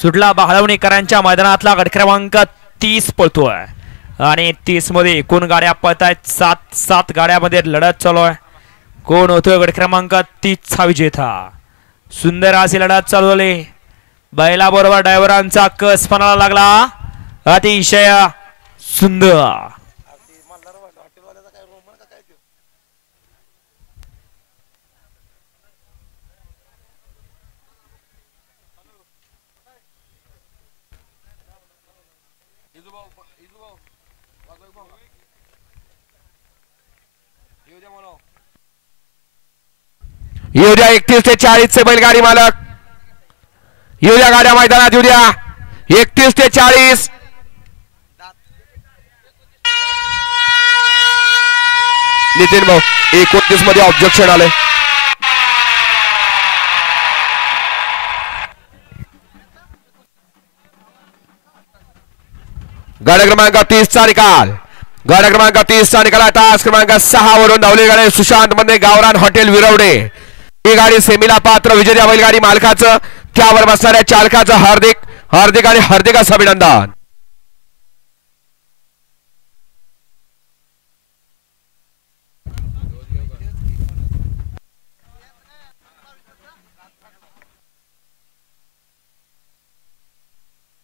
सुटला बाळवणीकरांच्या मैदानातला गट क्रमांक 30 पळतोय आणि 30 मध्ये एकूण गाड्या पळतायत 7 गाड्यामध्ये लढत चालू आहे। कोण होतोय गट क्रमांक 30 चा विजेता? सुंदर अशी लढत चालू आहे। बैला बरोबर ड्रायव्हरांचा कस पणाला लागला, अतिशय सुंदर। येऊ द्या 31 ते 40 चे बैलगाडी मालक, येऊ द्या गाड्या मैदानात, येऊ द्या 31 ते 40। नितीन भाऊ 29 मध्ये ऑब्जेक्शन आले। गाड्या क्रमांक 30 चा निकाल, गाड्या क्रमांक 30 चा निकाल तास क्रमांक 6 वरून धावले गाडी सुशांत मध्ये गावरान हॉटेल विरवडे। ही गाडी सेमीला पात्र विजेत्या बैलगाडी मालकाचं, त्यावर बसणाऱ्या चालकाचं हार्दिक आणि हार्दिक असं अभिनंदन।